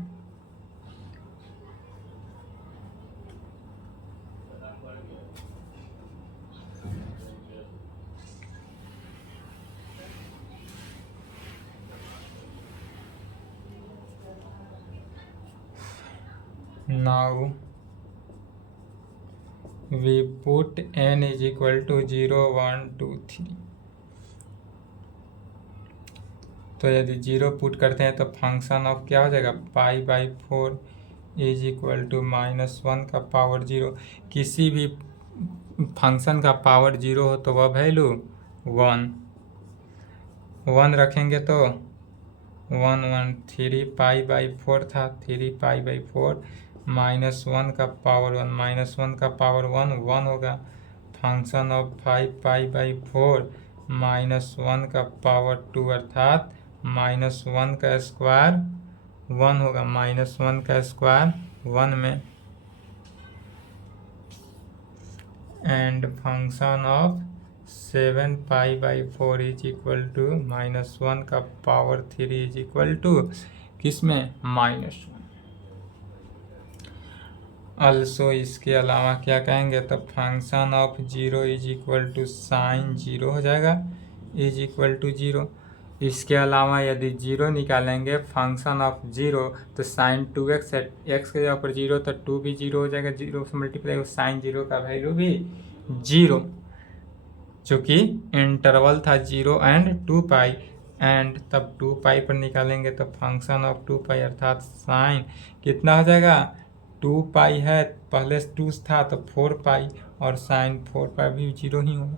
now we put n is equal to 0 1 2 3। तो यदि 0 पुट करते हैं तो फंक्शन ऑफ क्या हो जाएगा, π/4 इज इक्वल टू -1 का पावर 0। किसी भी फंक्शन का पावर 0 हो तो वह वैल्यू 1 रखेंगे तो 1 1 3π/4 था, 3π/4 -1 का पावर 1, -1 का पावर 1 होगा। फंक्शन ऑफ 5π/4 -1 का पावर 2 अर्थात -1 का स्क्वायर 1 होगा। -1 का स्क्वायर 1 में and function of 7π/4 is equal to -1 का पावर 3 इज इक्वल टू किसमें, -1। अल्सो इसके अलावा क्या कहेंगे तो function of 0 is equal to sine 0 हो जाएगा, इज इक्वल टू 0। इसके अलावा यदि 0 निकालेंगे फंक्शन ऑफ 0 तो साइन 2x है, x के जगह पर 0 तो 2 भी 0 हो जाएगा, 0 से मल्टीप्लाई हो साइन 0 का वैल्यू भी 0, चूँकि इंटरवल था 0 एंड 2π एंड तब 2π पर निकालेंगे तो फंक्शन ऑफ 2π अर्थात साइन कितना हो जाएगा, 2π है पहले 2 था तो 4π और साइन 4π भी 0 ही होगा।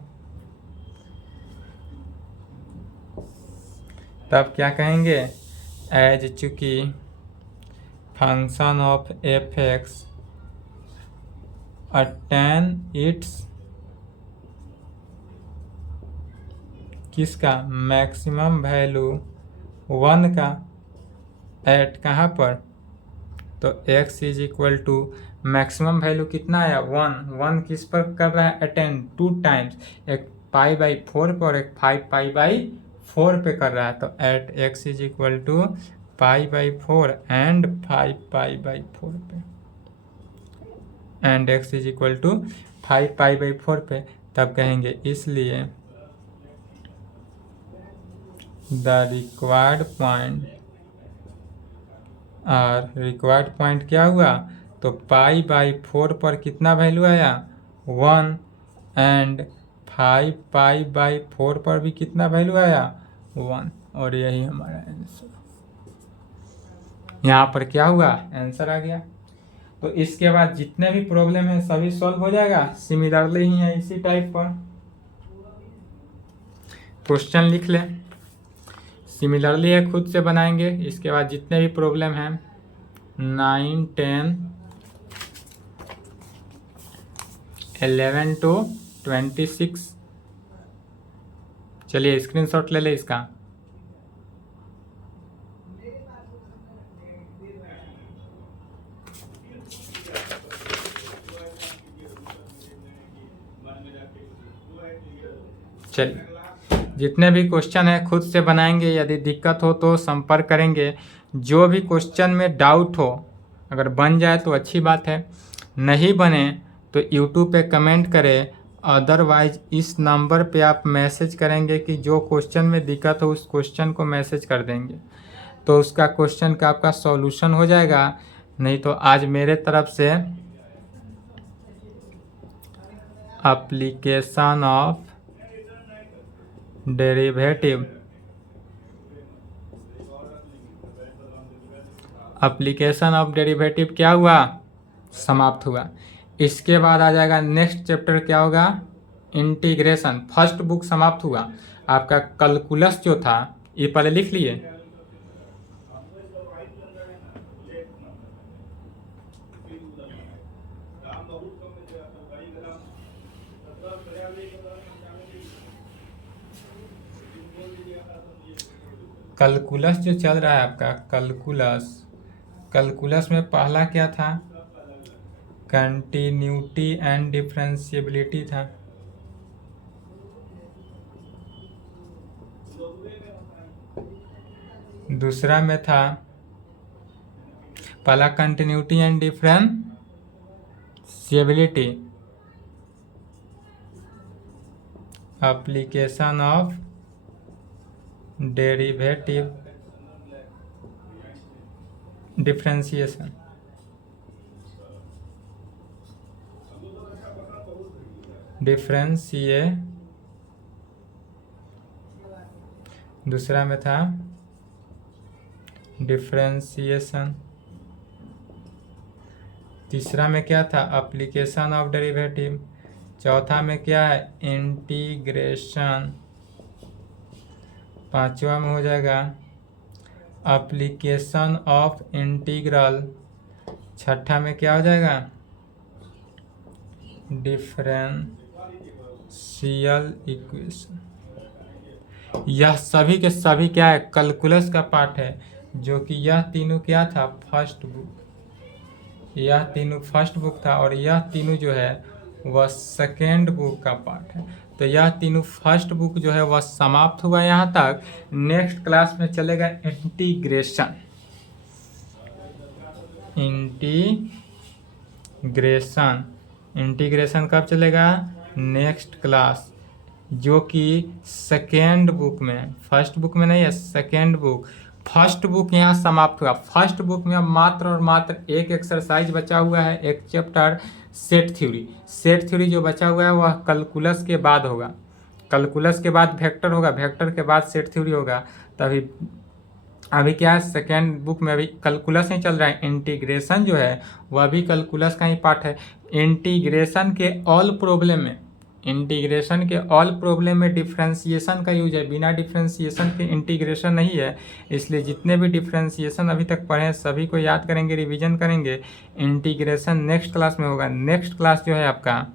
तब क्या कहेंगे, एज चूँकि function of f(x) attain its किसका, मैक्सिमम वैल्यू 1 का एट कहाँ पर, तो x is equal to maximum value कितना आया 1 किस पर कर रहा है अटेन 2 टाइम्स, एक π/4 पे और एक 5π/4 पे कर रहा है। तो at x is equal to π/4 and 5π/4 पे and x is equal to 5π/4 पे, तब कहेंगे इसलिए द रिक्वायर्ड पॉइंट क्या हुआ, तो π/4 पर कितना वैल्यू आया 1 एंड 5π/4 पर भी कितना वैल्यू आया 1, और यही हमारा आंसर। यहाँ पर क्या हुआ, आंसर आ गया। तो इसके बाद जितने भी प्रॉब्लम है सभी सॉल्व हो जाएगा, सिमिलरली ही है इसी टाइप पर। क्वेश्चन लिख ले, सिमिलरली है खुद से बनाएंगे। इसके बाद जितने भी प्रॉब्लम हैं 9 10 11 to 26, चलिए स्क्रीनशॉट ले ले इसका। चलिए जितने भी क्वेश्चन है खुद से बनाएंगे, यदि दिक्कत हो तो संपर्क करेंगे। जो भी क्वेश्चन में डाउट हो, अगर बन जाए तो अच्छी बात है, नहीं बने तो यूट्यूब पे कमेंट करें, अदरवाइज इस नंबर पे आप मैसेज करेंगे कि जो क्वेश्चन में दिक्कत हो उस क्वेश्चन को मैसेज कर देंगे तो उसका क्वेश्चन का आपका सॉल्यूशन हो जाएगा। नहीं तो आज मेरे तरफ से एप्लीकेशन ऑफ डेरिवेटिव क्या हुआ, समाप्त हुआ। इसके बाद आ जाएगा नेक्स्ट चैप्टर, क्या होगा, इंटीग्रेशन। फर्स्ट बुक समाप्त हुआ। आपका कैलकुलस जो था ये पहले लिख लिए, कैलकुलस जो चल रहा है आपका कैलकुलस में पहला क्या था, कंटिन्यूटी एंड डिफरेंशिएबिलिटी था। दूसरा में था पहला continuity and differentiability, application of derivative differentiation. दूसरा में था डिफरेंशिएशन, तीसरा में क्या था एप्लीकेशन ऑफ डेरिवेटिव, चौथा में क्या है इंटीग्रेशन, पांचवा में हो जाएगा एप्लीकेशन ऑफ इंटीग्रल, छठा में क्या हो जाएगा डिफरेंशियल इक्वेशन। यह सभी के सभी क्या है कैलकुलस का पार्ट है, जो कि यह तीनों क्या था फर्स्ट बुक, यह तीनों फर्स्ट बुक था और यह तीनों जो है वह सेकेंड बुक का पार्ट है। तो यह तीनों फर्स्ट बुक जो है वह समाप्त हुआ यहाँ तक। नेक्स्ट क्लास में चलेगा इंटीग्रेशन। इंटीग्रेशन कब चलेगा नेक्स्ट क्लास, जो कि सेकेंड बुक में, फर्स्ट बुक में नहीं है सेकेंड बुक। फर्स्ट बुक यहाँ समाप्त हुआ। फर्स्ट बुक में मात्र और मात्र एक एक्सरसाइज बचा हुआ है, एक chapter set theory. Set theory जो बचा हुआ है वह कैलकुलस के बाद होगा, कैलकुलस के बाद वेक्टर होगा, वेक्टर के बाद सेट थ्योरी होगा। तभी अभी क्या है सेकेंड बुक में अभी कैलकुलस नहीं चल रहा है। इंटीग्रेशन जो है वह भी कैलकुलस का ही पार्ट है। इंटीग्रेशन के ऑल प्रॉब्लम में, इंटीग्रेशन के ऑल प्रॉब्लम में डिफरेंशिएशन का यूज है। बिना डिफरेंशिएशन के इंटीग्रेशन नहीं है। इसलिए जितने भी डिफरेंशिएशन अभी तक पढ़े हैं सभी को याद करेंगे, रिवीजन करेंगे। इंटीग्रेशन नेक्स्ट क्लास में होगा। नेक्स्ट क्लास जो है आपका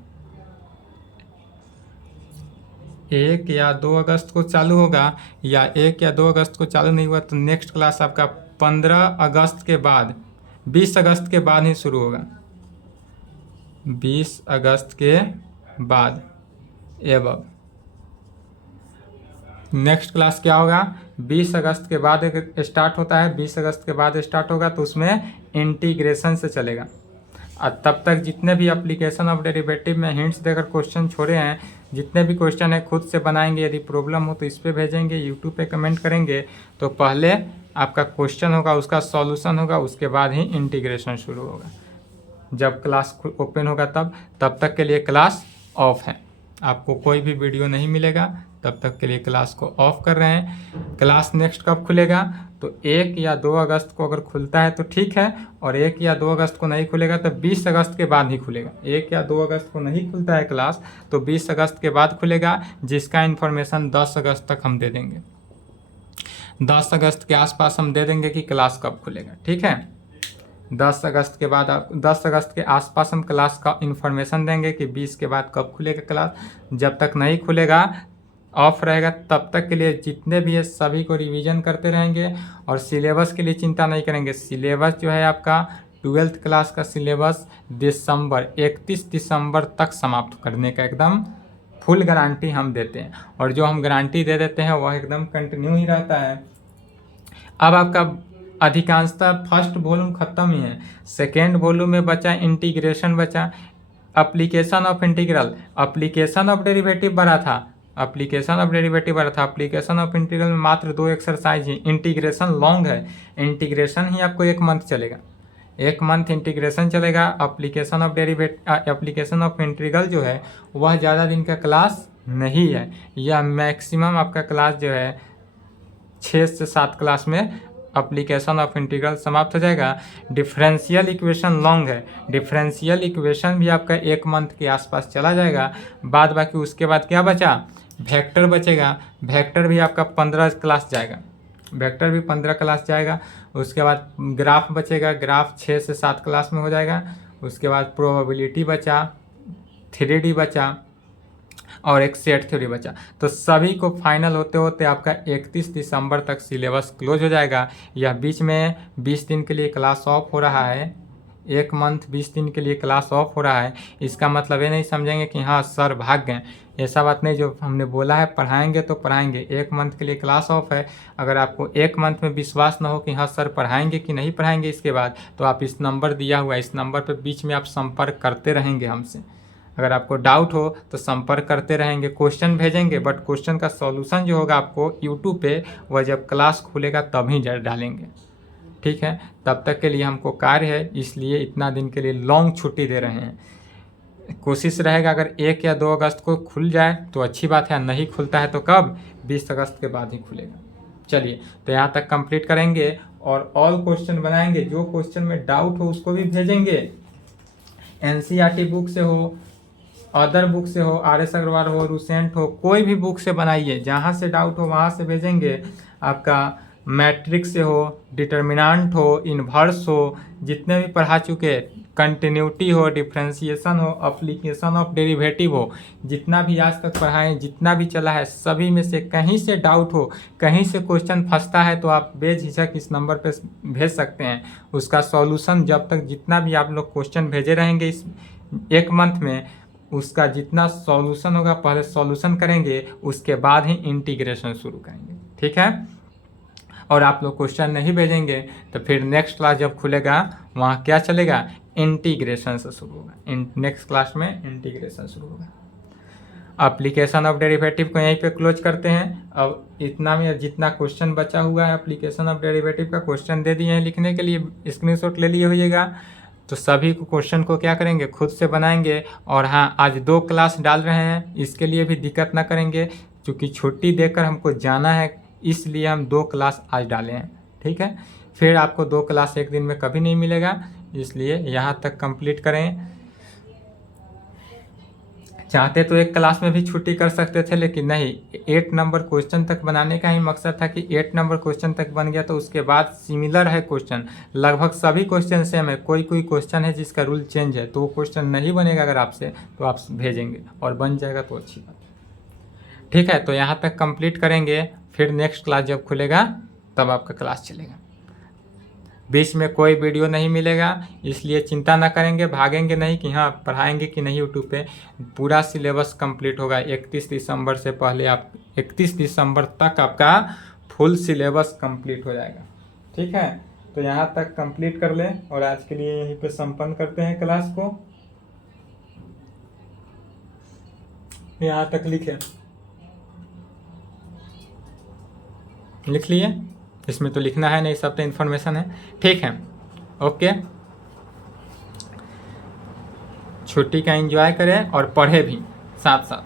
1 या 2 अगस्त को चालू होगा, या 1 या 2 अगस्त को चालू नहीं हुआ तो नेक्स्ट क्लास आपका 15 अगस्त के बाद, 20 अगस्त के बाद ही शुरू होगा। 20 अगस्त के बाद एवं नेक्स्ट क्लास क्या होगा 20 अगस्त के बाद स्टार्ट होता है। 20 अगस्त के बाद स्टार्ट होगा तो उसमें इंटीग्रेशन से चलेगा। और तब तक जितने भी एप्लीकेशन ऑफ डेरिवेटिव में हिंट्स देकर क्वेश्चन छोड़े हैं, जितने भी क्वेश्चन है खुद से बनाएंगे। यदि प्रॉब्लम हो तो इस पे भेजेंगे, यूट्यूब पे कमेंट करेंगे। तो पहले आपका क्वेश्चन होगा, उसका सॉल्यूशन होगा, उसके बाद ही इंटीग्रेशन शुरू होगा। जब क्लास ओपन होगा तब तक के लिए क्लास ऑफ है। आपको कोई भी वीडियो नहीं मिलेगा, तब तक के लिए क्लास को ऑफ कर रहे हैं। क्लास नेक्स्ट कब खुलेगा तो 1 या 2 अगस्त को अगर खुलता है तो ठीक है, और 1 या 2 अगस्त को नहीं खुलेगा तो 20 अगस्त के बाद ही खुलेगा। 1 या 2 अगस्त को नहीं खुलता है क्लास तो 20 अगस्त के बाद खुलेगा, जिसका इन्फॉर्मेशन 10 अगस्त तक हम दे देंगे। 10 अगस्त के आसपास हम दे देंगे कि क्लास कब खुलेगा, ठीक है। 10 अगस्त के बाद 10 अगस्त के आसपास हम क्लास का इन्फॉर्मेशन देंगे कि 20 के बाद कब खुलेगा क्लास। जब तक नहीं खुलेगा ऑफ रहेगा तब तक के लिए जितने भी है सभी को रिवीजन करते रहेंगे। और सिलेबस के लिए चिंता नहीं करेंगे। सिलेबस जो है आपका 12th क्लास का सिलेबस 31 दिसंबर तक समाप्त करने का एकदम फुल गारंटी हम देते हैं। और जो हम गारंटी दे देते हैं वह एकदम कंटिन्यू ही रहता है। अब आपका अधिकांशतः फर्स्ट वॉल्यूम खत्म ही है। सेकेंड वॉल्यूम में बचा इंटीग्रेशन, बचा application of integral, application of derivative बड़ा था, एप्लीकेशन ऑफ डेरिवेटिव बड़ा था। एप्लीकेशन ऑफ इंटीग्रल में मात्र 2 एक्सरसाइज ही। इंटीग्रेशन लॉन्ग है, इंटीग्रेशन ही आपको 1 मंथ चलेगा, 1 मंथ इंटीग्रेशन चलेगा। Application of application of integral जो है वह ज़्यादा दिन का क्लास नहीं है। यह मैक्सिमम आपका क्लास जो है 6 से 7 क्लास में एप्लीकेशन ऑफ इंटीग्रल समाप्त हो जाएगा। डिफरेंशियल इक्वेशन लॉन्ग है, डिफरेंशियल इक्वेशन भी आपका 1 मंथ के आसपास चला जाएगा। बाद बाकी उसके बाद क्या बचा वेक्टर बचेगा। वेक्टर भी आपका 15 क्लास जाएगा, वेक्टर भी 15 क्लास जाएगा। उसके बाद ग्राफ बचेगा, ग्राफ 6 से 7 क्लास में हो जाएगा। उसके बाद प्रोबेबिलिटी बचा, 3D बचा और एक सेट थ्योरी बचा। तो सभी को फाइनल होते होते आपका 31 दिसंबर तक सिलेबस क्लोज हो जाएगा। यह बीच में 20 दिन के लिए क्लास ऑफ हो रहा है, 1 मंथ 20 दिन के लिए क्लास ऑफ हो रहा है। इसका मतलब ये नहीं समझेंगे कि हाँ सर भाग गए, ऐसा बात नहीं। जो हमने बोला है पढ़ाएंगे तो पढ़ाएंगे। 1 मंथ के लिए क्लास ऑफ है। अगर आपको 1 मंथ में विश्वास ना हो कि हाँ सर पढ़ाएंगे कि नहीं पढ़ाएंगे इसके बाद, तो आप इस नंबर दिया हुआ है, इस नंबर पर बीच में आप संपर्क करते रहेंगे हमसे। अगर आपको डाउट हो तो संपर्क करते रहेंगे, क्वेश्चन भेजेंगे, बट क्वेश्चन का सॉल्यूशन जो होगा आपको यूट्यूब पे वह जब क्लास खुलेगा तभी डालेंगे, ठीक है। तब तक के लिए हमको कार्य है, इसलिए इतना दिन के लिए लॉन्ग छुट्टी दे रहे हैं। कोशिश रहेगा अगर 1 या 2 अगस्त को खुल जाए तो अच्छी बात है, नहीं खुलता है तो कब, 20 अगस्त के बाद ही खुलेगा। चलिए, तो यहाँ तक कंप्लीट करेंगे और ऑल क्वेश्चन बनाएंगे। जो क्वेश्चन में डाउट हो उसको भी भेजेंगे, एनसीईआरटी बुक से हो, अदर बुक से हो, RS अग्रवाल हो, रूसेंट हो, कोई भी बुक से बनाइए, जहाँ से डाउट हो वहाँ से भेजेंगे। आपका मैट्रिक्स से हो, डिटर्मिनेंट हो, इन्वर्स हो, जितने भी पढ़ा चुके, कंटिन्यूटी हो, डिफ्रेंसिएशन हो, एप्लीकेशन ऑफ डेरिवेटिव हो, जितना भी आज तक पढ़ाएं, जितना भी चला है, सभी में से कहीं से डाउट हो, कहीं से क्वेश्चन फंसता है तो आप बेझिझक इस नंबर पे भेज सकते हैं। उसका सॉल्यूशन जब तक, जितना भी आप लोग क्वेश्चन भेजे रहेंगे इस 1 मंथ में, उसका जितना सॉल्यूशन होगा पहले सॉल्यूशन करेंगे, उसके बाद ही इंटीग्रेशन शुरू करेंगे। ठीक है, और आप लोग क्वेश्चन नहीं भेजेंगे तो फिर नेक्स्ट क्लास जब खुलेगा वहाँ क्या चलेगा, इंटीग्रेशन से शुरू होगा। नेक्स्ट क्लास में इंटीग्रेशन शुरू होगा। एप्लीकेशन ऑफ डेरिवेटिव को यहीं पे क्लोज करते हैं। अब इतना में जितना क्वेश्चन बचा हुआ है एप्लीकेशन ऑफ डेरिवेटिव का, क्वेश्चन दे दिए हैं लिखने के लिए, स्क्रीनशॉट ले लिए होइएगा। तो सभी को क्वेश्चन को क्या करेंगे, खुद से बनाएंगे। और हाँ, आज 2 क्लास डाल रहे हैं, इसके लिए भी दिक्कत ना करेंगे, क्योंकि छुट्टी देकर हमको जाना है, इसलिए हम 2 क्लास आज डाले हैं। ठीक है, फिर आपको 2 क्लास एक दिन में कभी नहीं मिलेगा, इसलिए यहाँ तक कंप्लीट करें। चाहते तो 1 क्लास में भी छुट्टी कर सकते थे, लेकिन नहीं, 8 नंबर क्वेश्चन तक बनाने का ही मकसद था कि 8 नंबर क्वेश्चन तक बन गया तो उसके बाद सिमिलर है क्वेश्चन, लगभग सभी क्वेश्चन सेम है। कोई कोई क्वेश्चन है जिसका रूल चेंज है, तो वो क्वेश्चन नहीं बनेगा अगर आपसे, तो आप भेजेंगे, और बन जाएगा तो अच्छी बात है। ठीक है, तो यहाँ तक कंप्लीट करेंगे, फिर नेक्स्ट क्लास जब खुलेगा तब आपका क्लास चलेगा। बीच में कोई वीडियो नहीं मिलेगा, इसलिए चिंता ना करेंगे, भागेंगे नहीं कि हाँ पढ़ाएंगे कि नहीं यूट्यूब पे। पूरा सिलेबस कंप्लीट होगा 31 दिसंबर से पहले, आप 31 दिसंबर तक आपका फुल सिलेबस कंप्लीट हो जाएगा। ठीक है, तो यहाँ तक कंप्लीट कर लें और आज के लिए यहीं पे संपन्न करते हैं क्लास को। यहाँ तक लिख लिए, इसमें तो लिखना है नहीं, सब तो इन्फॉर्मेशन है। ठीक है, ओके, छुट्टी का एंजॉय करें और पढ़े भी साथ साथ।